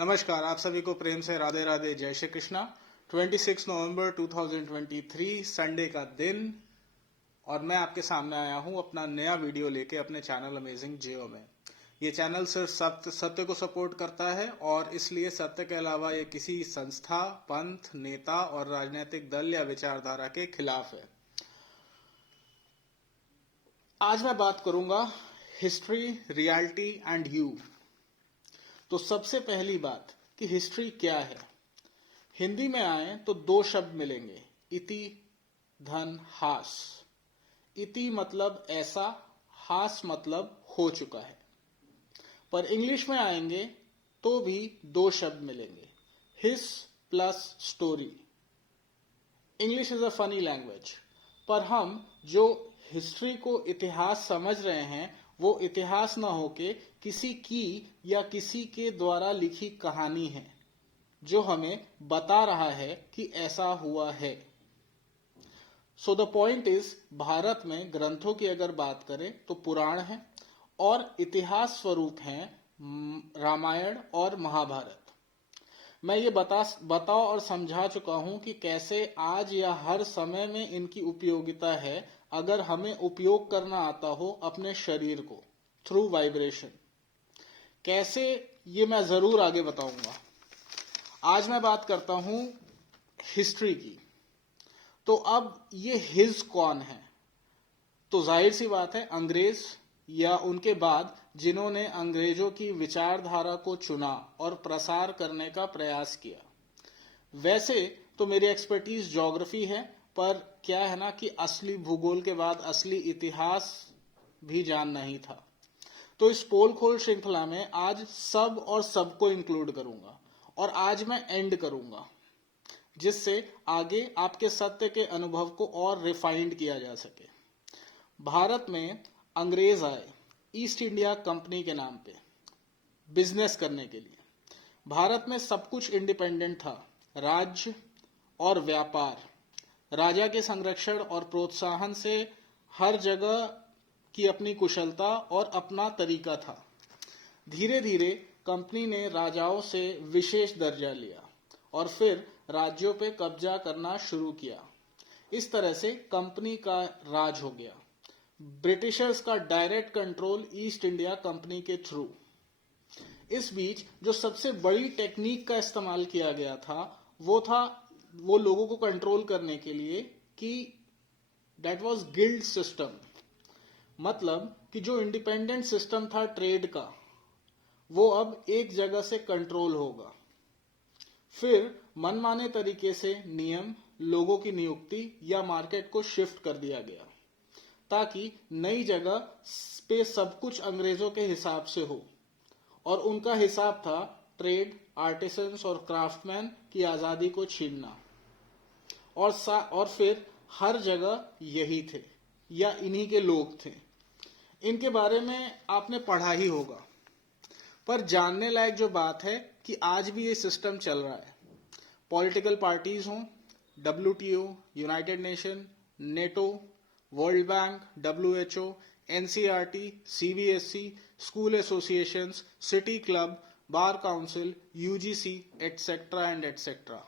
नमस्कार, आप सभी को प्रेम से राधे राधे, जय श्री कृष्णा। 26 नवंबर 2023 संडे का दिन और मैं आपके सामने आया हूं अपना नया वीडियो लेके अपने चैनल अमेजिंग जियो में। ये चैनल सिर्फ सत्य को सपोर्ट करता है और इसलिए सत्य के अलावा ये किसी संस्था, पंथ, नेता और राजनीतिक दल या विचारधारा के खिलाफ है। आज मैं बात करूंगा हिस्ट्री, रियलिटी एंड यू। तो सबसे पहली बात कि हिस्ट्री क्या है। हिंदी में आए तो दो शब्द मिलेंगे, इति, धन, हास। इति मतलब ऐसा, हास मतलब हो चुका है। पर इंग्लिश में आएंगे तो भी दो शब्द मिलेंगे, his plus story. English is a funny language, पर हम जो हिस्ट्री को इतिहास समझ रहे हैं वो इतिहास ना होके किसी की या किसी के द्वारा लिखी कहानी है जो हमें बता रहा है कि ऐसा हुआ है। So the point is, Bharat में ग्रंथों की अगर बात करें तो पुराण है और इतिहास स्वरूप हैं रामायण और महाभारत। मैं ये बता और समझा चुका हूं कि कैसे आज या हर समय में इनकी उपयोगिता है अगर हमें उपयोग करना आता हो अपने शरीर को थ्रू वाइब्रेशन। कैसे, ये मैं जरूर आगे बताऊंगा। आज मैं बात करता हूं हिस्ट्री की। तो अब ये हिज कौन है? तो जाहिर सी बात है, अंग्रेज या उनके बाद जिन्होंने अंग्रेजों की विचारधारा को चुना और प्रसार करने का प्रयास किया। वैसे तो मेरी एक्सपर्टीज ज्योग्राफी है, पर क्या है ना कि असली भूगोल के बाद असली इतिहास भी जानना ही था। तो इस पोल खोल श्रृंखला में आज सब और सबको इंक्लूड करूंगा और आज मैं एंड करूंगा, जिससे आगे आपके सत्य के अनुभव को और रिफाइंड किया जा सके। भारत में अंग्रेज आए ईस्ट इंडिया कंपनी के नाम पे बिजनेस करने के लिए। भारत में सब कुछ इंडिपेंडेंट था, राज्य और व्यापार। राजा के संरक्षण और प्रोत्साहन से हर जगह की अपनी कुशलता और अपना तरीका था। धीरे धीरे कंपनी ने राजाओं से विशेष दर्जा लिया और फिर राज्यों पे कब्जा करना शुरू किया। इस तरह से कंपनी का राज हो गया, ब्रिटिशर्स का direct control east India company के थ्रू। इस बीच जो सबसे बड़ी टेक्निक का इस्तेमाल किया गया था वो लोगों को कंट्रोल करने के लिए कि दैट वाज गिल्ड सिस्टम। मतलब कि जो इंडिपेंडेंट सिस्टम था ट्रेड का, वो अब एक जगह से कंट्रोल होगा। फिर मनमाने तरीके से नियम, लोगों की नियुक्ति या मार्केट को शिफ्ट कर दिया गया ताकि नई जगह पे सब कुछ अंग्रेजों के हिसाब से हो। और उनका हिसाब था ट्रेड, आर्टिसंस और क्राफ्टमैन की आजादी को छीनना। और फिर हर जगह यही थे या इन्हीं के लोग थे। इनके बारे में आपने पढ़ा ही होगा, पर जानने लायक जो बात है कि आज भी ये सिस्टम चल रहा है। पॉलिटिकल पार्टीज हों, WTO, United nation, NATO, world bank, WHO, NCERT, CBSE, school associations, city club, bar council, UGC, etcetera and etcetera.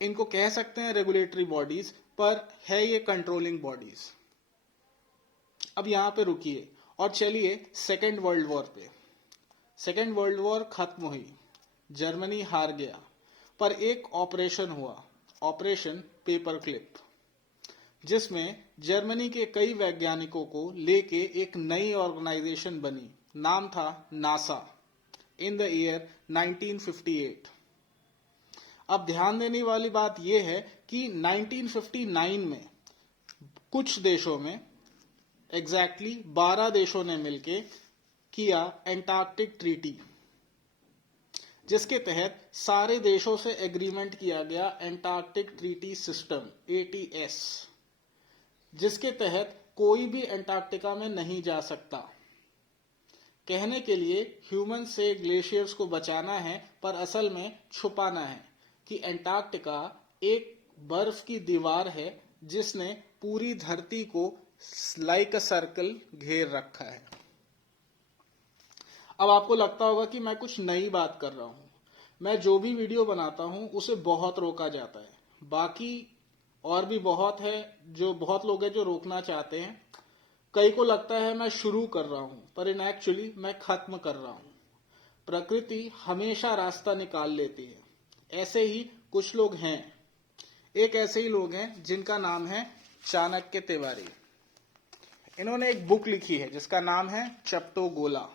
इनको कह सकते हैं रेगुलेटरी बॉडीज, पर है ये कंट्रोलिंग बॉडीज। अब यहां पे रुकिए और चलिए सेकेंड वर्ल्ड वॉर पे। सेकेंड वर्ल्ड वॉर खत्म हुई, जर्मनी हार गया, पर एक ऑपरेशन हुआ, ऑपरेशन पेपर क्लिप, जिसमें जर्मनी के कई वैज्ञानिकों को लेके एक नई ऑर्गेनाइजेशन बनी। नाम था नासा, इन द ईयर 1958। अब ध्यान देने वाली बात यह है कि 1959 में कुछ देशों में, एग्जैक्टली 12 देशों ने मिलके किया एंटार्क्टिक ट्रीटी, जिसके तहत सारे देशों से एग्रीमेंट किया गया एंटार्क्टिक ट्रीटी सिस्टम, ATS, जिसके तहत कोई भी एंटार्क्टिका में नहीं जा सकता। कहने के लिए ह्यूमन से ग्लेशियर्स को बचाना है, पर असल में छुपाना है कि एंटार्क्टिका एक बर्फ की दीवार है जिसने पूरी धरती को लाइक अ सर्कल घेर रखा है। अब आपको लगता होगा कि मैं कुछ नई बात कर रहा हूं। मैं जो भी वीडियो बनाता हूं उसे बहुत रोका जाता है। बाकी और भी बहुत है, जो बहुत लोग हैं जो रोकना चाहते हैं। कई को लगता है मैं शुरू कर रहा हूं, पर इन एक्चुअली मैं खत्म कर रहा हूं। प्रकृति हमेशा रास्ता निकाल लेती है। ऐसे ही कुछ लोग हैं। एक ऐसे ही लोग हैं जिनका नाम है चाणक्य तिवारी। इन्होंने एक बुक लिखी है जिसका नाम है चपटो गोला।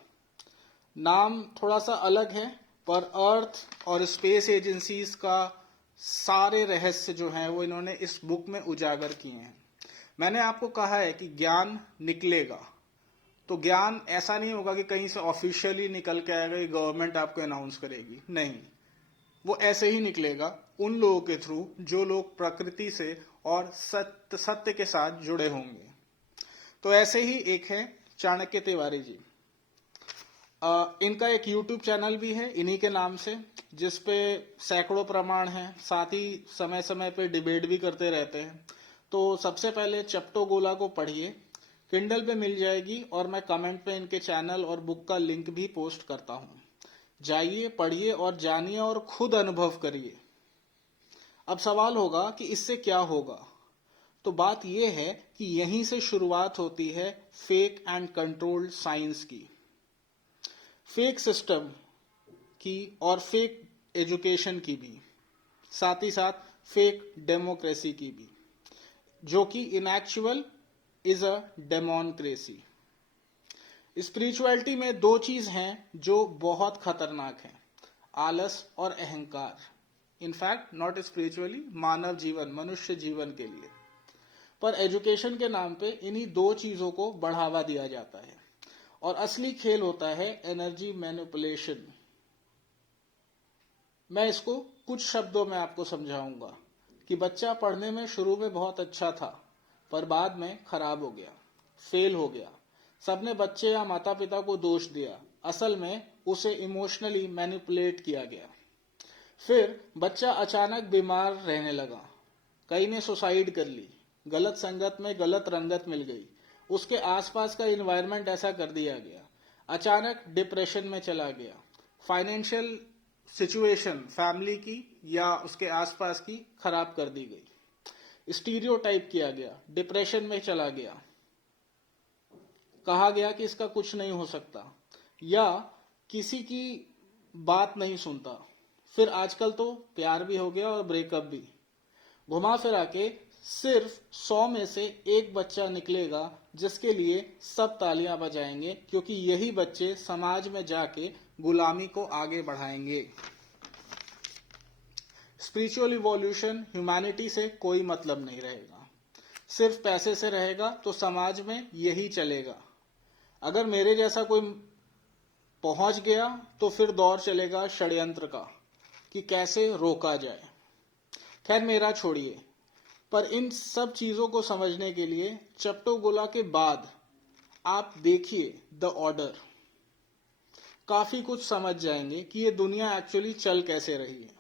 नाम थोड़ा सा अलग है, पर अर्थ और स्पेस एजेंसीज का सारे रहस्य जो हैं वो इन्होंने इस बुक में उजागर किए हैं। मैंने आपको कहा है कि ज्ञान निकलेगा, तो ज्ञान ऐसा नहीं होगा कि कहीं से ऑफिशियली निकल के आएगा, कि गवर्नमेंट आपको अनाउंस करेगी। नहीं, वो ऐसे ही निकलेगा उन लोगों के थ्रू जो लोग प्रकृति से और सत्य के साथ जुड़े होंगे। तो ऐसे ही एक है चाणक्य तिवारी जी। इनका एक YouTube चैनल भी है इन्हीं के नाम से, जिसपे सैकड़ों प्रमाण हैं। साथ ही समय समय पे डिबेट भी करते रहते हैं। तो सबसे पहले चपटो गोला को पढ़िए, किंडल पे मिल जाएगी, और मैं कमेंट पे इनके चैनल और बुक का लिंक भी पोस्ट करता हूँ। जाइए, पढ़िए और जानिए और खुद अनुभव करिए। अब सवाल होगा कि इससे क्या होगा। तो बात यह है कि यहीं से शुरुआत होती है फेक एंड कंट्रोल्ड साइंस की, फेक सिस्टम की और फेक एजुकेशन की भी, साथ ही साथ फेक डेमोक्रेसी की भी, जो कि इन actual is a democracy. Spirituality में दो चीज हैं जो बहुत खतरनाक हैं, आलस और अहंकार। इनफैक्ट नॉट स्पिरिचुअली, मानव जीवन, मनुष्य जीवन के लिए। पर एजुकेशन के नाम पे इन्हीं दो चीजों को बढ़ावा दिया जाता है, और असली खेल होता है एनर्जी मैनिपुलेशन। मैं इसको कुछ शब्दों में आपको समझाऊंगा कि बच्चा पढ़ने में शुरू में बहुत अच्छा था, पर बाद में खराब हो गया, फेल हो गया। सबने बच्चे या माता पिता को दोष दिया, असल में उसे इमोशनली मैनिपुलेट किया गया। फिर बच्चा अचानक बीमार रहने लगा, कई ने सुसाइड कर ली, गलत संगत में गलत रंगत मिल गई, उसके आसपास का एनवायरनमेंट ऐसा कर दिया गया, अचानक डिप्रेशन में चला गया, फाइनेंशियल सिचुएशन फैमिली की या उसके आसपास की खराब कर दी गई, स्टीरियोटाइप किया गया, डिप्रेशन में चला गया, कहा गया कि इसका कुछ नहीं हो सकता, या किसी की बात नहीं सुनता। फिर आजकल तो प्यार भी हो गया और ब्रेकअप भी। घुमा फिरा के सिर्फ 100 में से एक बच्चा निकलेगा जिसके लिए सब तालियां बजाएंगे, क्योंकि यही बच्चे समाज में जाके गुलामी को आगे बढ़ाएंगे। स्पिरिचुअल इवोल्यूशन, ह्यूमैनिटी से कोई मतलब नहीं रहेगा, सिर्फ पैसे से रहेगा, तो समाज में यही चलेगा। अगर मेरे जैसा कोई पहुंच गया तो फिर दौर चलेगा षड्यंत्र का कि कैसे रोका जाए। खैर मेरा छोड़िए, पर इन सब चीजों को समझने के लिए चपटो गोला के बाद आप देखिए द ऑर्डर, काफी कुछ समझ जाएंगे कि ये दुनिया एक्चुअली चल कैसे रही है।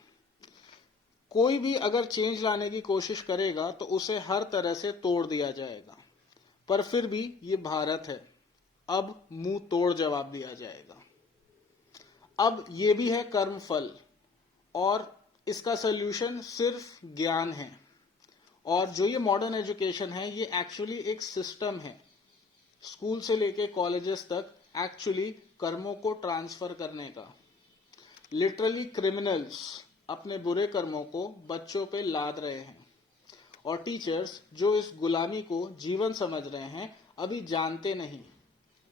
कोई भी अगर चेंज लाने की कोशिश करेगा तो उसे हर तरह से तोड़ दिया जाएगा, पर फिर भी ये भारत है, अब मुंह तोड़ जवाब दिया जाएगा। अब ये भी है कर्म फल, और इसका सोल्यूशन सिर्फ ज्ञान है। और जो ये मॉडर्न एजुकेशन है ये एक्चुअली एक सिस्टम है, स्कूल से लेके कॉलेजेस तक एक्चुअली कर्मों को ट्रांसफर करने का। लिटरली क्रिमिनल्स अपने बुरे कर्मों को बच्चों पे लाद रहे हैं, और टीचर्स जो इस गुलामी को जीवन समझ रहे हैं अभी जानते नहीं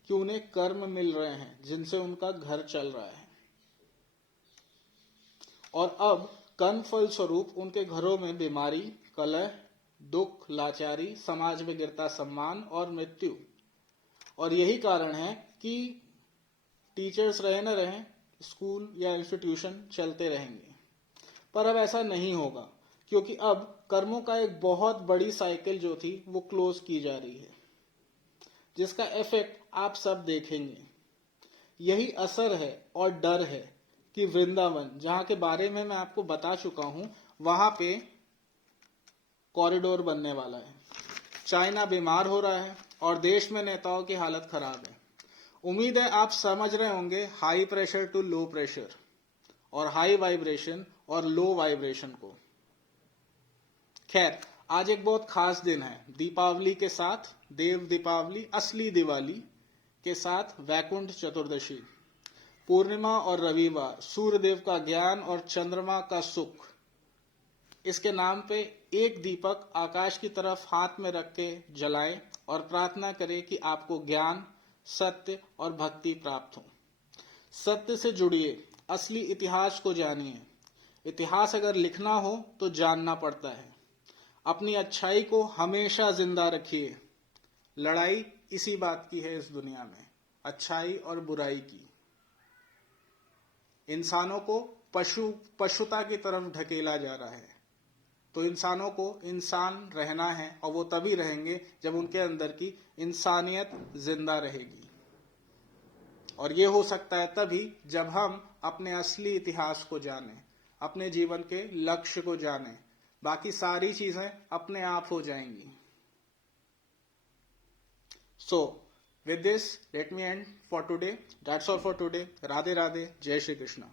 कि उन्हें कर्म मिल रहे हैं जिनसे उनका घर चल रहा है, और अब कर्म फल स्वरूप उनके घरों में बीमारी, कलह, दुख, लाचारी, समाज में गिरता सम्मान और मृत्यु। और यही कारण है कि टीचर्स रहे न रहे, स्कूल या इंस्टीट्यूशन चलते रहेंगे। पर अब ऐसा नहीं होगा, क्योंकि अब कर्मों का एक बहुत बड़ी साइकिल जो थी वो क्लोज की जा रही है, जिसका इफेक्ट आप सब देखेंगे। यही असर है और डर है कि वृंदावन, जहां के बारे में मैं आपको बता चुका हूं, वहां पे कॉरिडोर बनने वाला है। चाइना बीमार हो रहा है और देश में नेताओं की हालत खराब है। उम्मीद है आप समझ रहे होंगे high pressure to low pressure और हाई वाइब्रेशन और लो वाइब्रेशन को। खैर, आज एक बहुत खास दिन है, दीपावली के साथ देव दीपावली, असली दिवाली के साथ वैकुंठ चतुर्दशी, पूर्णिमा और रविवार, सूर्यदेव का ज्ञान और चंद्रमा का सुख। इसके नाम पे एक दीपक आकाश की तरफ हाथ में रख के जलाएं और प्रार्थना करें कि आपको ज्ञान, सत्य और भक्ति प्राप्त हो। सत्य से जुड़िए, असली इतिहास को जानिए। इतिहास अगर लिखना हो तो जानना पड़ता है। अपनी अच्छाई को हमेशा जिंदा रखिए। लड़ाई इसी बात की है इस दुनिया में, अच्छाई और बुराई की। इंसानों को पशुता की तरफ ढकेला जा रहा है, तो इंसानों को इंसान रहना है और वो तभी रहेंगे जब उनके अंदर की इंसानियत जिंदा रहेगी। और ये हो सकता है तभी जब हम अपने असली इतिहास को जानें, अपने जीवन के लक्ष्य को जानें। बाकी सारी चीजें अपने आप हो जाएंगी। So, with this, let me end for today. That's all for today. Radhe Radhe. Jai Shri Krishna.